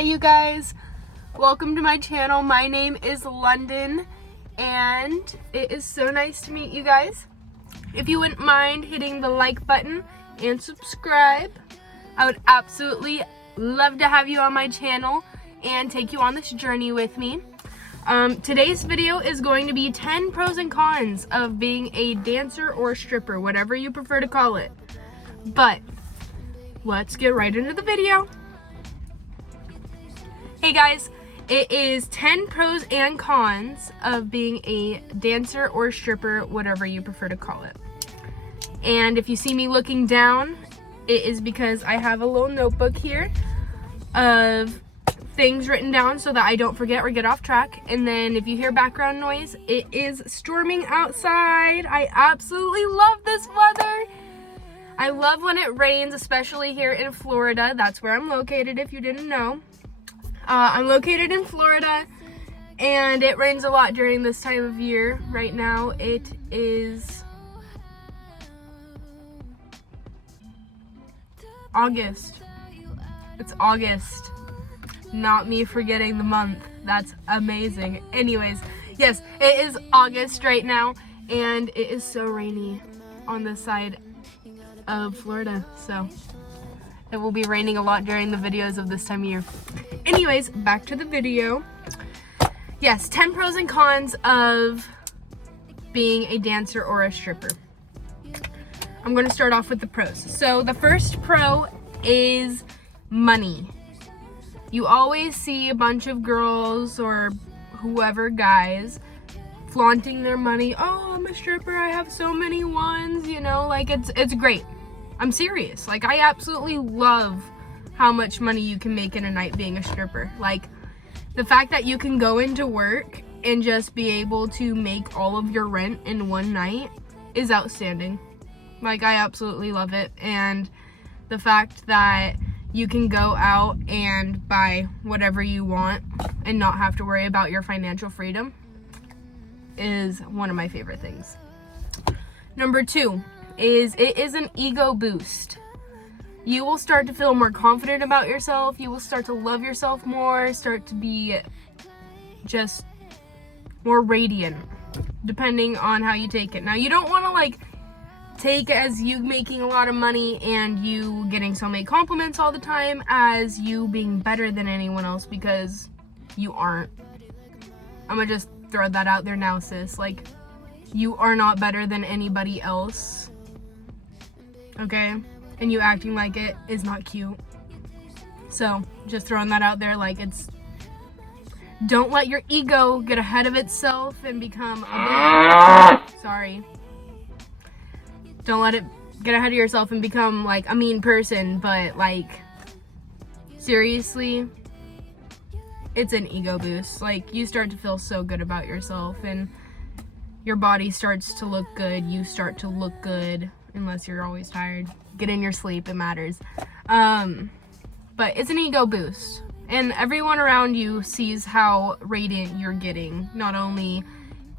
Hi you guys, welcome to my channel. My name is London and it is so nice to meet you guys. If you wouldn't mind hitting the like button and subscribe, I would absolutely love to have you on my channel and take you on this journey with me. Today's video is going to be 10 pros and cons of being a dancer or stripper, whatever you prefer to call it. But let's get right into the video. Hey guys, it is 10 pros and cons of being a dancer or stripper, whatever you prefer to call it. And if you see me looking down, it is because I have a little notebook here of things written down so that I don't forget or get off track. And then if you hear background noise, it is storming outside. I absolutely love this weather. I love when it rains, especially here in Florida. That's where I'm located, if you didn't know. I'm located in Florida, and it rains a lot during this time of year. Right now, it is August. It's August. Not me forgetting the month. That's amazing. Anyways, yes, it is August right now, and it is so rainy on this side of Florida, so it will be raining a lot during the videos of this time of year. Anyways, back to the video. Yes, 10 pros and cons of being a dancer or a stripper. I'm going to start off with the pros. So the first pro is money. You always see a bunch of girls or whoever, guys, flaunting their money. Oh, I'm a stripper, I have so many ones, you know, like it's great. I'm serious. Like, I absolutely love how much money you can make in a night being a stripper. Like, the fact that you can go into work and just be able to make all of your rent in one night is outstanding. Like, I absolutely love it. And the fact that you can go out and buy whatever you want and not have to worry about your financial freedom is one of my favorite things. Number 2 is it is an ego boost. You will start to feel more confident about yourself. You will start to love yourself more, start to be just more radiant, depending on how you take it. Now, you don't want to like take as you making a lot of money and you getting so many compliments all the time as you being better than anyone else, because you aren't. I'm gonna just throw that out there now, sis. Like, you are not better than anybody else. Okay? And you acting like it is not cute. So, just throwing that out there, like, don't let your ego get ahead of itself and become sorry. Don't let it get ahead of yourself and become, like, a mean person, but, like, seriously, it's an ego boost. Like, you start to feel so good about yourself, and your body starts to look good. You start to look good, unless you're always tired. Get in your sleep, it matters. But it's an ego boost, and everyone around you sees how radiant you're getting, not only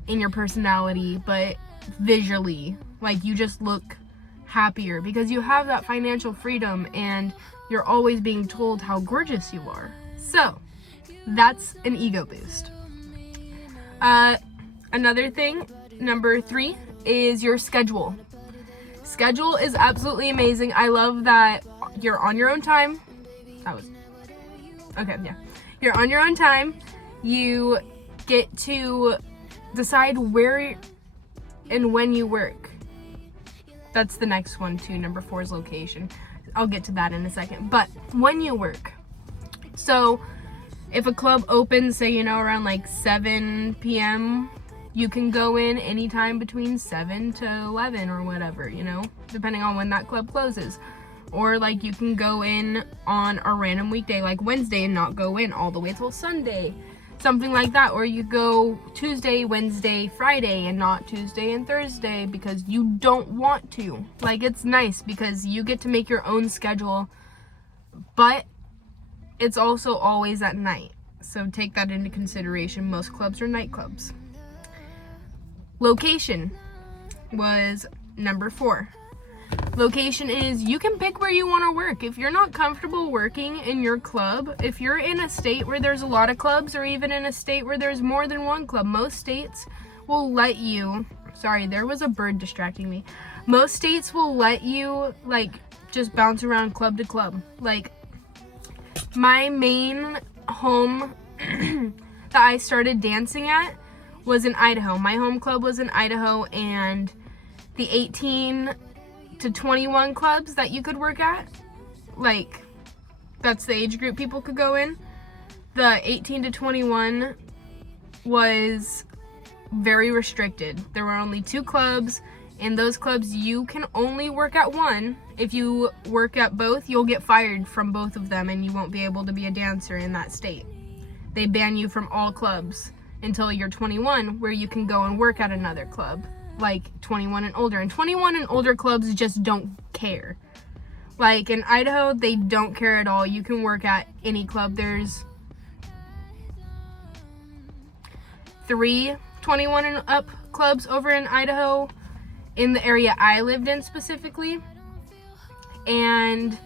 in your personality, but visually. Like, you just look happier because you have that financial freedom and you're always being told how gorgeous you are. So that's an ego boost. Another thing, number 3, is your schedule. Schedule is absolutely amazing. I love that you're on your own time. You're on your own time. You get to decide where and when you work. That's the next one too. Number 4 is location. I'll get to that in a second. But when you work. So if a club opens, say, you know, around like 7 p.m., you can go in anytime between 7 to 11 or whatever, you know, depending on when that club closes. Or, like, you can go in on a random weekday like Wednesday and not go in all the way till Sunday. Something like that. Or you go Tuesday, Wednesday, Friday, and not Tuesday and Thursday because you don't want to. Like, it's nice because you get to make your own schedule, but it's also always at night. So take that into consideration. Most clubs are nightclubs. Location was number 4. Location is, you can pick where you want to work. If you're not comfortable working in your club, if you're in a state where there's a lot of clubs, or even in a state where there's more than one club, most states will let you, sorry, there was a bird distracting me. Most states will let you, like, just bounce around club to club. Like, my main home that I started dancing at was in Idaho. My home club was in Idaho, and the 18 to 21 clubs that you could work at, like, that's the age group people could go in. The 18 to 21 was very restricted. There were only 2 clubs. In those clubs, you can only work at one. If you work at both, you'll get fired from both of them, and you won't be able to be a dancer in that state. They ban you from all clubs until you're 21, where you can go and work at another club, like 21 and older. And 21 and older clubs just don't care. Like, in Idaho, they don't care at all. You can work at any club. There's 3 21 and up clubs over in Idaho, in the area I lived in specifically, and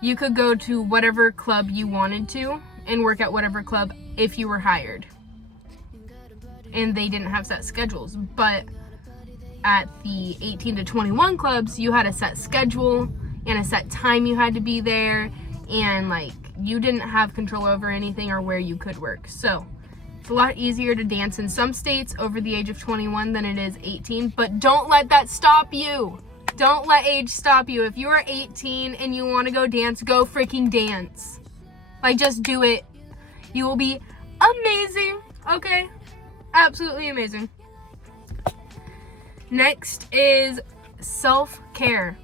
you could go to whatever club you wanted to and work at whatever club if you were hired. And they didn't have set schedules, but at the 18 to 21 clubs, you had a set schedule and a set time you had to be there, and like, you didn't have control over anything or where you could work. So it's a lot easier to dance in some states over the age of 21 than it is 18, but don't let that stop you. Don't let age stop you. If you are 18 and you want to go dance, go freaking dance. Like, just do it. You will be amazing, okay? Absolutely amazing. Next is self-care.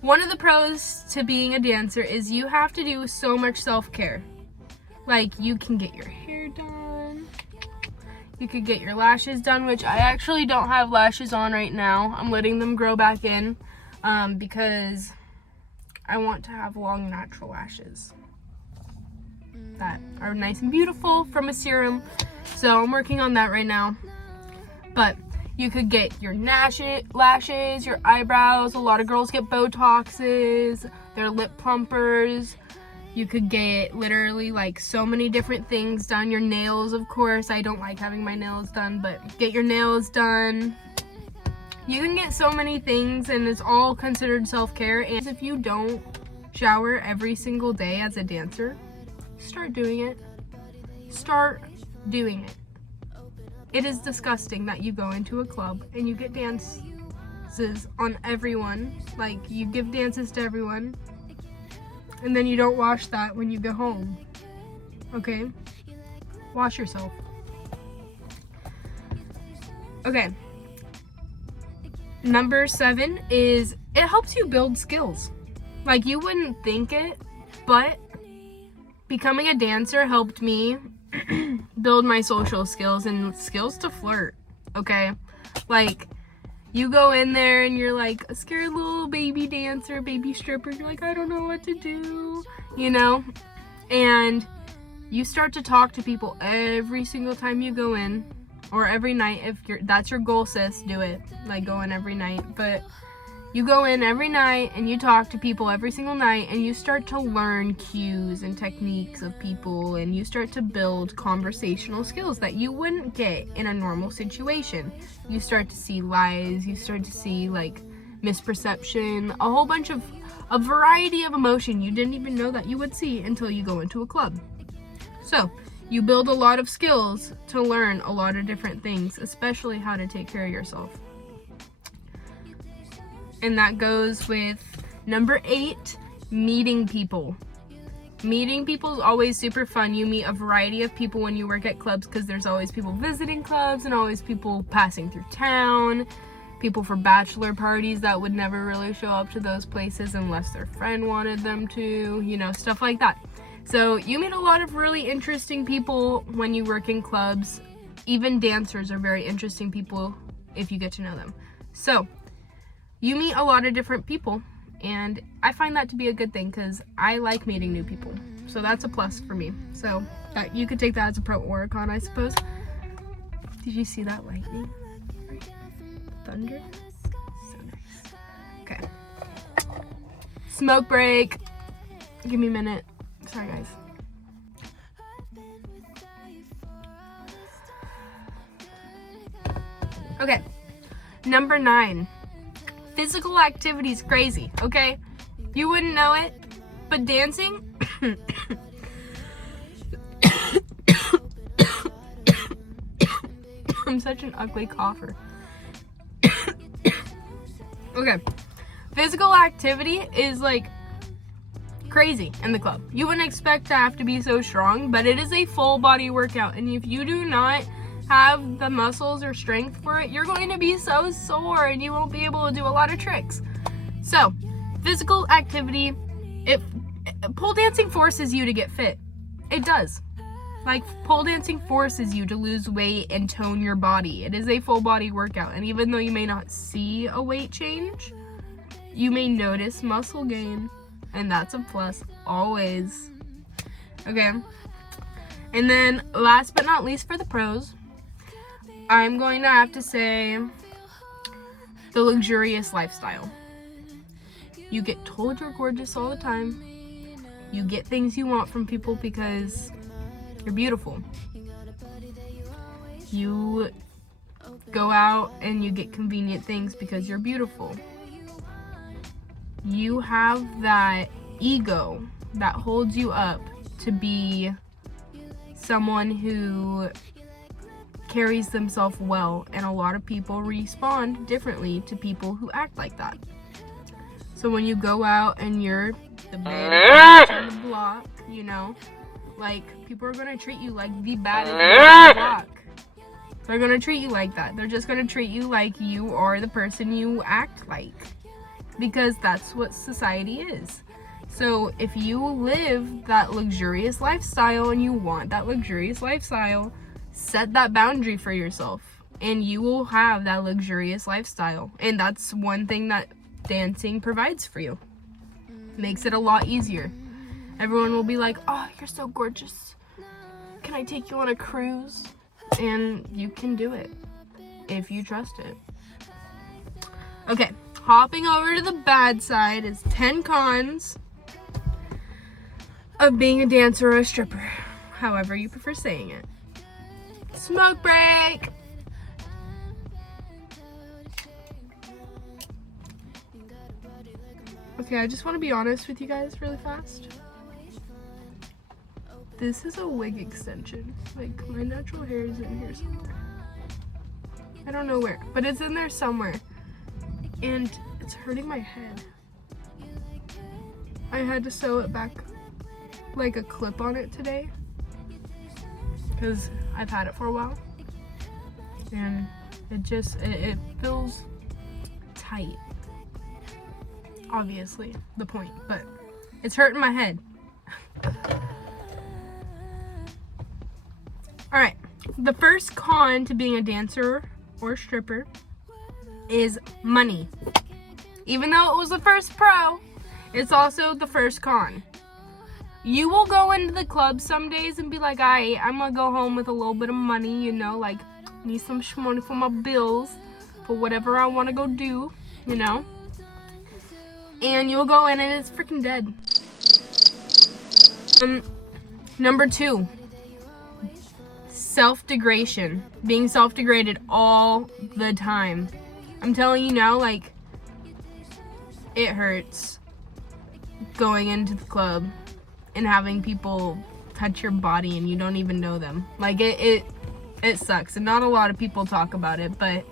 One of the pros to being a dancer is you have to do so much self-care. Like, you can get your hair done. You could get your lashes done, which I actually don't have lashes on right now. I'm letting them grow back in because I want to have long, natural lashes that are nice and beautiful from a serum. So I'm working on that right now. But you could get your lashes, your eyebrows. A lot of girls get Botoxes, their lip plumpers. You could get literally like so many different things done. Your nails, of course. I don't like having my nails done, but get your nails done. You can get so many things, and it's all considered self-care. And if you don't shower every single day as a dancer, start doing it. Start doing it. It is disgusting that you go into a club and you get dances on everyone. Like, you give dances to everyone, and then you don't wash that when you go home. Okay? Wash yourself. Okay. Number 7 is, it helps you build skills. Like, you wouldn't think it, but becoming a dancer helped me build my social skills and skills to flirt. Okay? Like, you go in there and you're like a scared little baby dancer, baby stripper. You're like, I don't know what to do, you know? And you start to talk to people every single time you go in, or every night. If that's your goal, sis, do it. Like, go in every night. But you go in every night and you talk to people every single night, and you start to learn cues and techniques of people, and you start to build conversational skills that you wouldn't get in a normal situation. You start to see lies, you start to see like misperception, a whole bunch of a variety of emotion you didn't even know that you would see until you go into a club. So you build a lot of skills to learn a lot of different things, especially how to take care of yourself. And that goes with number 8, meeting people. Meeting people is always super fun. You meet a variety of people when you work at clubs, because there's always people visiting clubs and always people passing through town, people for bachelor parties that would never really show up to those places unless their friend wanted them to, you know, stuff like that. So you meet a lot of really interesting people when you work in clubs. Even dancers are very interesting people if you get to know them. So you meet a lot of different people, and I find that to be a good thing because I like meeting new people. So that's a plus for me. So that, you could take that as a pro to work on, I suppose. Did you see that lightning? Thunder? So nice. Okay. Smoke break. Give me a minute. Sorry, guys. Okay. Number 9. Physical activity is crazy, okay? You wouldn't know it, but dancing... I'm such an ugly cougher. Okay. Physical activity is like crazy in the club. You wouldn't expect to have to be so strong, but it is a full body workout. And if you do not have the muscles or strength for it, you're going to be so sore and you won't be able to do a lot of tricks. So, physical activity, pole dancing forces you to get fit. It does. Like, pole dancing forces you to lose weight and tone your body. It is a full body workout. And even though you may not see a weight change, you may notice muscle gain. And that's a plus, always. Okay. And then, last but not least for the pros, I'm going to have to say the luxurious lifestyle. You get told you're gorgeous all the time. You get things you want from people because you're beautiful. You go out and you get convenient things because you're beautiful. You have that ego that holds you up to be someone who carries themselves well, and a lot of people respond differently to people who act like that. So when you go out and you're the baddest on the block, you know, like, people are gonna treat you like the baddest on the block. They're gonna treat you like that. They're just gonna treat you like you are the person you act like, because that's what society is. So if you live that luxurious lifestyle and you want that luxurious lifestyle, set that boundary for yourself and you will have that luxurious lifestyle. And that's one thing that dancing provides for you. Makes it a lot easier. Everyone will be like, oh, you're so gorgeous. Can I take you on a cruise? And you can do it if you trust it. Okay, hopping over to the bad side is 10 cons of being a dancer or a stripper. However you prefer saying it. Smoke break! Okay, I just want to be honest with you guys really fast. This is a wig extension. Like, my natural hair is in here somewhere. I don't know where, but it's in there somewhere. And it's hurting my head. I had to sew it back, like a clip on it today, because I've had it for a while. And it feels tight. Obviously, the point, but it's hurting my head. Alright, the first con to being a dancer or stripper is money. Even though it was the first pro, it's also the first con. You will go into the club some days and be like, I'm gonna go home with a little bit of money, you know, like, need some money for my bills, for whatever I want to go do, you know. And you'll go in and it's freaking dead. Number 2. Self-degradation. Being self-degraded all the time. I'm telling you now, like, it hurts going into the club and having people touch your body and you don't even know them. Like, it sucks. And not a lot of people talk about it, but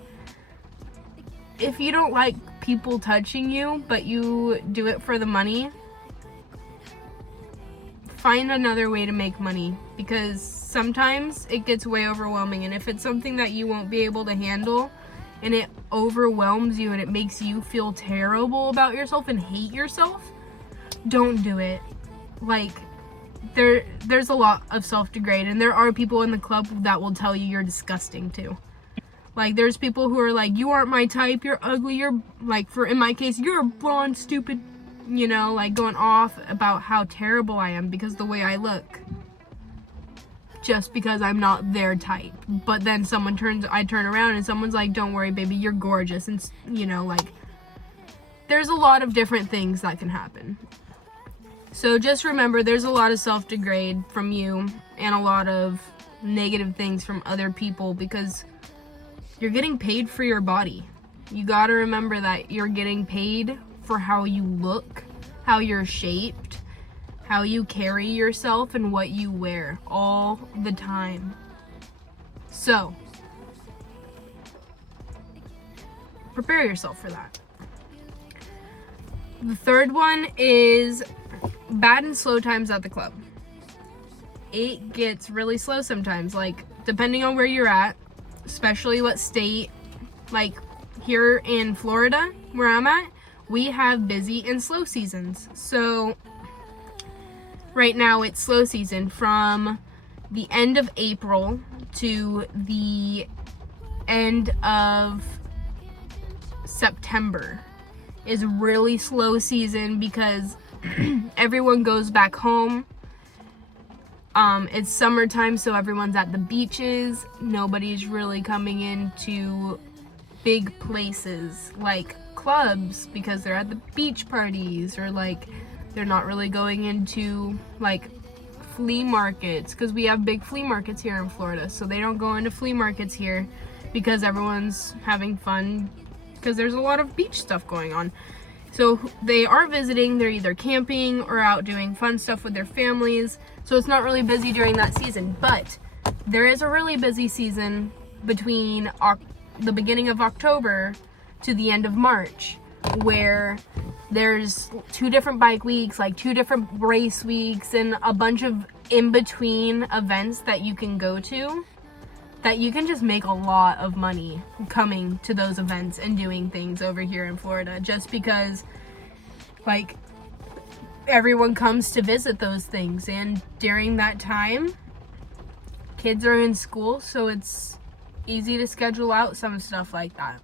if you don't like people touching you, but you do it for the money, find another way to make money, because sometimes it gets way overwhelming. And if it's something that you won't be able to handle and it overwhelms you and it makes you feel terrible about yourself and hate yourself, don't do it. Like, there's a lot of self-degrade, and there are people in the club that will tell you you're disgusting too. Like, there's people who are like, you aren't my type, you're ugly, you're, like, in my case, you're a blonde, stupid, you know, like, going off about how terrible I am because the way I look. Just because I'm not their type. But then I turn around and someone's like, don't worry, baby, you're gorgeous. And, you know, like, there's a lot of different things that can happen. So just remember, there's a lot of self-degrade from you and a lot of negative things from other people because you're getting paid for your body. You gotta remember that you're getting paid for how you look, how you're shaped, how you carry yourself, and what you wear all the time. So, prepare yourself for that. The third one is bad and slow times at the club. It gets really slow sometimes, like depending on where you're at, especially what state. Like here in Florida, where I'm at, we have busy and slow seasons. So right now it's slow season from the end of April to the end of September is really slow season because everyone goes back home. It's summertime, so everyone's at the beaches. Nobody's really coming into big places like clubs because they're at the beach parties, or like they're not really going into like flea markets because we have big flea markets here in Florida. So they don't go into flea markets here because everyone's having fun because there's a lot of beach stuff going on. So they are visiting, they're either camping or out doing fun stuff with their families. So it's not really busy during that season, but there is a really busy season between the beginning of October to the end of March, where there's 2 different bike weeks, like 2 different race weeks, and a bunch of in-between events that you can go to, that you can just make a lot of money coming to those events and doing things over here in Florida, just because like everyone comes to visit those things. And during that time, kids are in school, so it's easy to schedule out some stuff like that.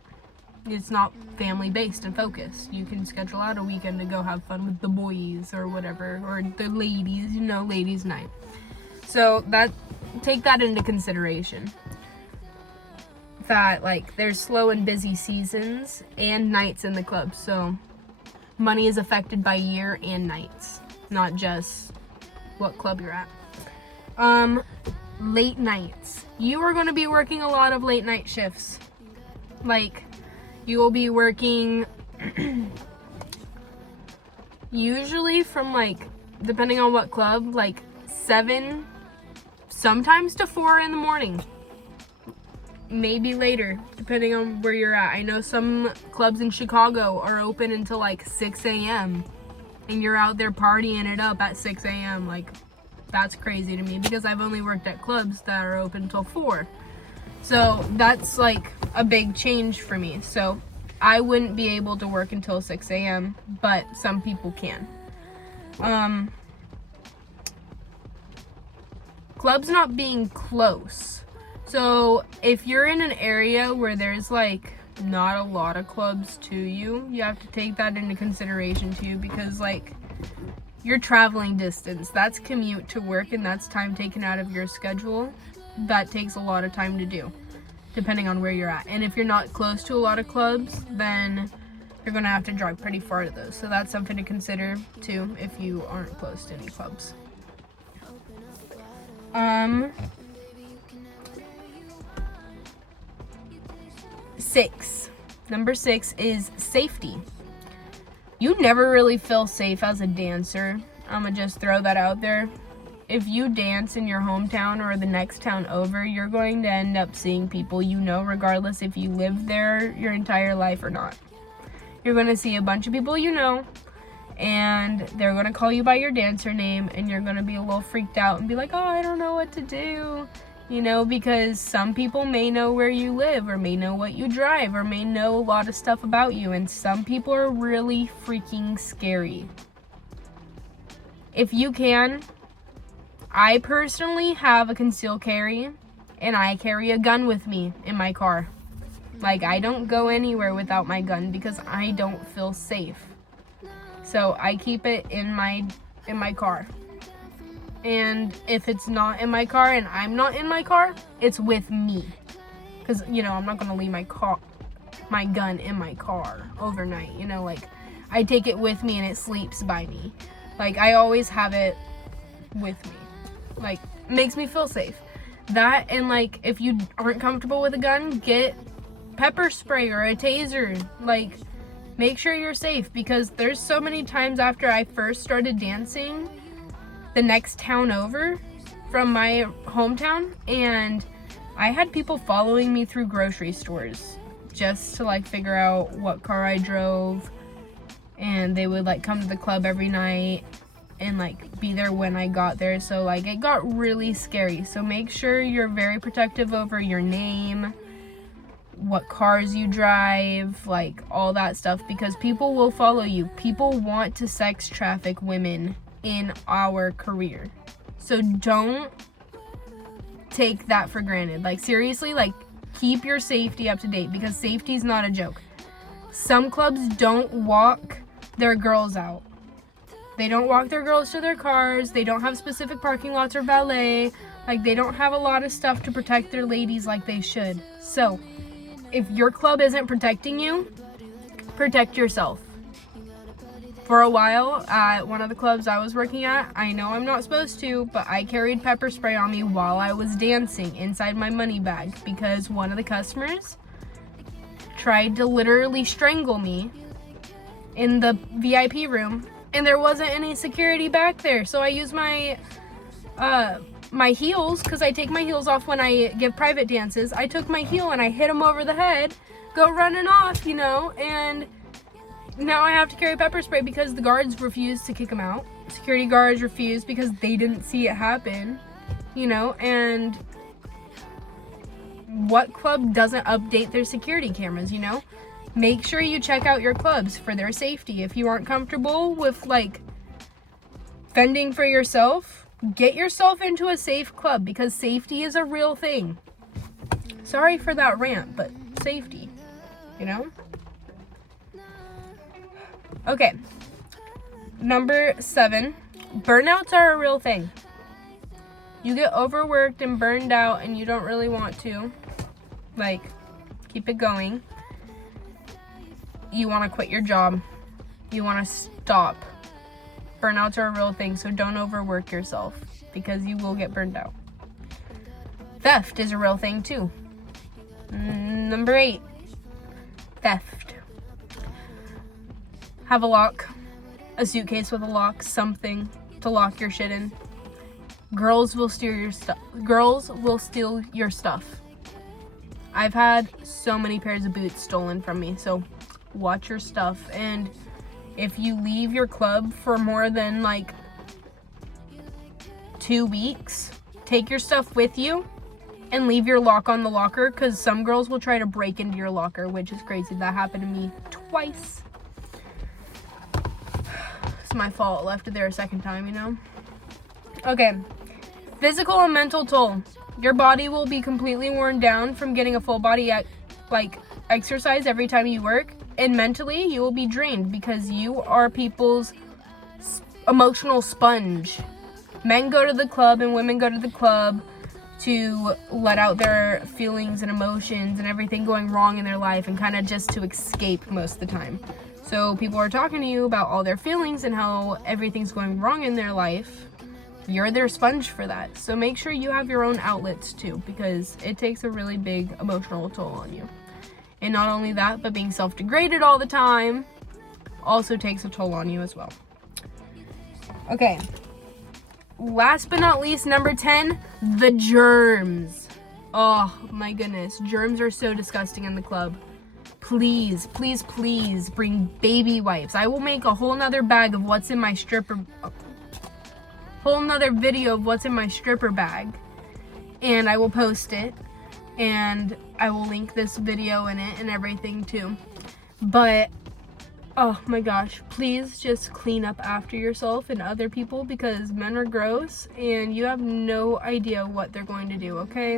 It's not family based and focused. You can schedule out a weekend to go have fun with the boys or whatever, or the ladies, ladies night. So take that into consideration, that like there's slow and busy seasons and nights in the club. So money is affected by year and nights, not just what club you're at. Late nights. You are going to be working a lot of late night shifts. Like you will be working usually from like, depending on what club, like 7 sometimes to 4 in the morning. Maybe later, depending on where you're at. I know some clubs in Chicago are open until like 6 a.m. and you're out there partying it up at 6 a.m. Like, that's crazy to me because I've only worked at clubs that are open until 4. So that's like a big change for me. So I wouldn't be able to work until 6 a.m., but some people can. Clubs not being close. So if you're in an area where there's like not a lot of clubs to you, you have to take that into consideration too, because like your traveling distance, that's commute to work, and that's time taken out of your schedule. That takes a lot of time to do, depending on where you're at. And if you're not close to a lot of clubs, then you're gonna have to drive pretty far to those. So that's something to consider too if you aren't close to any clubs. Number 6 is safety. You never really feel safe as a dancer. I'm gonna just throw that out there. If you dance in your hometown or the next town over, you're going to end up seeing people regardless if you live there your entire life or not. You're going to see a bunch of people and they're going to call you by your dancer name, and you're going to be a little freaked out and be like, oh, I don't know what to do. Because some people may know where you live, or may know what you drive, or may know a lot of stuff about you, and some people are really freaking scary. If you can, I personally have a concealed carry, and I carry a gun with me in my car. Like, I don't go anywhere without my gun because I don't feel safe. So I keep it in my car. And if it's not in my car and I'm not in my car, it's with me. Because, I'm not going to leave my gun in my car overnight. I take it with me and it sleeps by me. Like, I always have it with me. Like, makes me feel safe. That, and like, if you aren't comfortable with a gun, get pepper spray or a taser. Like, make sure you're safe, because there's so many times after I first started dancing the next town over from my hometown, and I had people following me through grocery stores just to like figure out what car I drove, and they would like come to the club every night and like be there when I got there. So like, it got really scary. So make sure you're very protective over your name, what cars you drive, like all that stuff, because people will follow you. People want to sex traffic women in our career. So don't take that for granted. Like, seriously, like, keep your safety up to date, because safety is not a joke. Some clubs don't walk their girls out. They don't walk their girls to their cars. They don't have specific parking lots or valet. Like, they don't have a lot of stuff to protect their ladies like they should. So if your club isn't protecting you, protect yourself. For a while, at one of the clubs I was working at, I know I'm not supposed to, but I carried pepper spray on me while I was dancing inside my money bag, because one of the customers tried to literally strangle me in the VIP room, and there wasn't any security back there. So I used my heels, because I take my heels off when I give private dances. I took my heel and I hit him over the head, go running off, you know, and now I have to carry pepper spray because the guards refused to kick him out. Security guards refused because they didn't see it happen, you know. And what club doesn't update their security cameras, you know? Make sure you check out your clubs for their safety. If you aren't comfortable with like fending for yourself, get yourself into a safe club, because safety is a real thing. Sorry for that rant, but safety, you know? Okay, number 7, burnouts are a real thing. You get overworked and burned out and you don't really want to, like, keep it going. You want to quit your job. You want to stop. Burnouts are a real thing, so don't overwork yourself, because you will get burned out. Theft is a real thing too. Number 8, theft. Have a lock, a suitcase with a lock, something to lock your shit in. Girls will steal your stuff. Girls will steal your stuff. I've had so many pairs of boots stolen from me, so watch your stuff. And if you leave your club for more than like 2 weeks, take your stuff with you and leave your lock on the locker, because some girls will try to break into your locker, which is crazy. That happened to me twice. It's my fault. Left it there a second time, you know? Okay. Physical and mental toll. Your body will be completely worn down from getting a full body exercise every time you work. And mentally, you will be drained, because you are people's emotional sponge. Men go to the club and women go to the club to let out their feelings and emotions and everything going wrong in their life, and kind of just to escape most of the time. So people are talking to you about all their feelings and how everything's going wrong in their life. You're their sponge for that. So make sure you have your own outlets too, because it takes a really big emotional toll on you. And not only that, but being self-degraded all the time also takes a toll on you as well. Okay. Last but not least, number 10, the germs. Oh my goodness. Germs are so disgusting in the club. Please, please, please bring baby wipes. I will make a whole nother bag of what's in my whole nother video of what's in my stripper bag. And I will post it. And I will link this video in it and everything too. But, oh my gosh, please just clean up after yourself and other people, because men are gross and you have no idea what they're going to do, okay?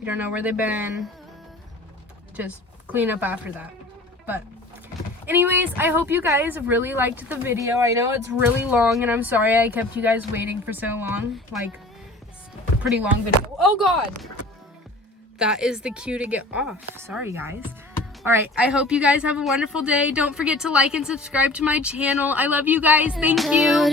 You don't know where they've been. Just clean up after that. But anyways, I hope you guys really liked the video. I know it's really long and I'm sorry I kept you guys waiting for so long. Like, it's a pretty long video. Oh god! That is the cue to get off. Sorry guys. Alright, I hope you guys have a wonderful day. Don't forget to like and subscribe to my channel. I love you guys. Thank you.